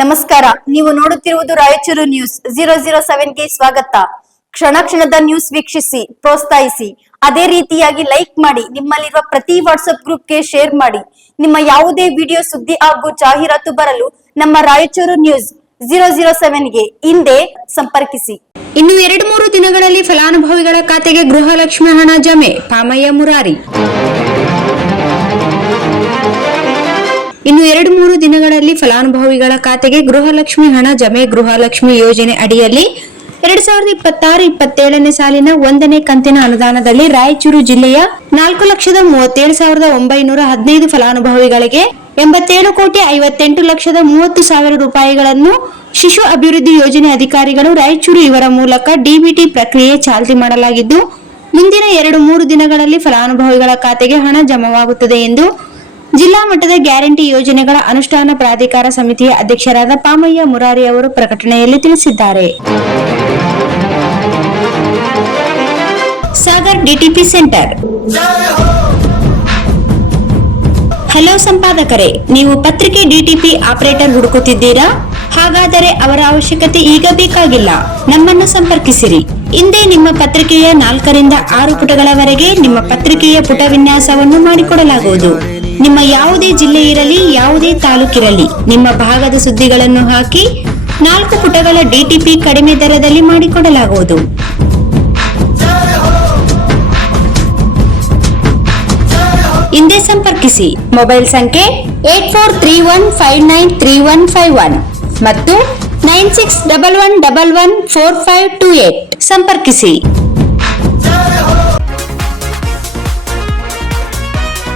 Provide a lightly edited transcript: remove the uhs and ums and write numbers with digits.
ನಮಸ್ಕಾರ, ನೀವು ನೋಡುತ್ತಿರುವುದು ರಾಯಚೂರು ನ್ಯೂಸ್ 007ಗೆ ಸ್ವಾಗತ. ಕ್ಷಣ ಕ್ಷಣದ ನ್ಯೂಸ್ ವೀಕ್ಷಿಸಿ, ಪ್ರೋತ್ಸಾಹಿಸಿ. ಅದೇ ರೀತಿಯಾಗಿ ಲೈಕ್ ಮಾಡಿ, ನಿಮ್ಮಲ್ಲಿರುವ ಪ್ರತಿ ವಾಟ್ಸ್ಆಪ್ ಗ್ರೂಪ್ಗೆ ಶೇರ್ ಮಾಡಿ. ನಿಮ್ಮ ಯಾವುದೇ ವಿಡಿಯೋ, ಸುದ್ದಿ ಹಾಗೂ ಜಾಹೀರಾತು ಬರಲು ನಮ್ಮ ರಾಯಚೂರು ನ್ಯೂಸ್ 007ಗೆ ಹಿಂದೆ ಸಂಪರ್ಕಿಸಿ. ಇನ್ನು 2-3 ದಿನಗಳಲ್ಲಿ ಫಲಾನುಭವಿಗಳ ಖಾತೆಗೆ ಗೃಹಲಕ್ಷ್ಮಿ ಹಣ ಜಮೆ. ಪಾಮಯ್ಯ ಮುರಾರಿ. ಇನ್ನು 2-3 ದಿನಗಳಲ್ಲಿ ಫಲಾನುಭವಿಗಳ ಖಾತೆಗೆ ಗೃಹಲಕ್ಷ್ಮಿ ಹಣ ಜಮೆ. ಗೃಹಲಕ್ಷ್ಮಿ ಯೋಜನೆ ಅಡಿಯಲ್ಲಿ 2026-27ನೇ ಸಾಲಿನ 1ನೇ ಕಂತಿನ ಅನುದಾನದಲ್ಲಿ ರಾಯಚೂರು ಜಿಲ್ಲೆಯ 4,37,915 ಫಲಾನುಭವಿಗಳಿಗೆ 87,58,30,000 ರೂಪಾಯಿಗಳನ್ನು ಶಿಶು ಅಭಿವೃದ್ಧಿ ಯೋಜನೆ ಅಧಿಕಾರಿಗಳು ರಾಯಚೂರು ಇವರ ಮೂಲಕ ಡಿಬಿಟಿ ಪ್ರಕ್ರಿಯೆ ಚಾಲ್ತಿ ಮಾಡಲಾಗಿದ್ದು, ಮುಂದಿನ 2-3 ದಿನಗಳಲ್ಲಿ ಫಲಾನುಭವಿಗಳ ಖಾತೆಗೆ ಹಣ ಜಮವಾಗುತ್ತದೆ ಎಂದು ಜಿಲ್ಲಾ ಮಟ್ಟದ ಗ್ಯಾರಂಟಿ ಯೋಜನೆಗಳ ಅನುಷ್ಠಾನ ಪ್ರಾಧಿಕಾರ ಸಮಿತಿಯ ಅಧ್ಯಕ್ಷರಾದ ಪಾಮಯ್ಯ ಮುರಾರಿ ಅವರು ಪ್ರಕಟಣೆಯಲ್ಲಿ ತಿಳಿಸಿದ್ದಾರೆ. Sagar DTP centre. ಹಲೋ ಸಂಪಾದಕರೇ, ನೀವು ಪತ್ರಿಕೆ ಡಿಟಿಪಿ ಆಪರೇಟರ್ ಹುಡುಕುತ್ತಿದ್ದೀರಾ? ಹಾಗಾದರೆ ಅವರ ಅವಶ್ಯಕತೆ ಈಗ ಬೇಕಾಗಿಲ್ಲ. ನಮ್ಮನ್ನು ಸಂಪರ್ಕಿಸಿರಿ. ಇಂದೇ ನಿಮ್ಮ ಪತ್ರಿಕೆಯ 4ರಿಂದ 6 ಪುಟಗಳವರೆಗೆ ನಿಮ್ಮ ಪತ್ರಿಕೆಯ ಪುಟ ವಿನ್ಯಾಸವನ್ನು ಮಾಡಿಕೊಡಲಾಗುವುದು. ನಿಮ್ಮ ಯಾವುದೇ ಜಿಲ್ಲೆ ಇರಲಿ, ಯಾವುದೇ ತಾಲೂಕಿರಲಿ, ನಿಮ್ಮ ಭಾಗದ ಸುದ್ದಿಗಳನ್ನು ಹಾಕಿ 4 ಪುಟಗಳ ಡಿಟಿಪಿ ಕಡಿಮೆ ದರದಲ್ಲಿ ಮಾಡಿಕೊಡಲಾಗುವುದು. ಹಿಂದೆ ಸಂಪರ್ಕಿಸಿ. ಮೊಬೈಲ್ ಸಂಖ್ಯೆ 8431593151 ಮತ್ತು 9611114528 ಸಂಪರ್ಕಿಸಿ.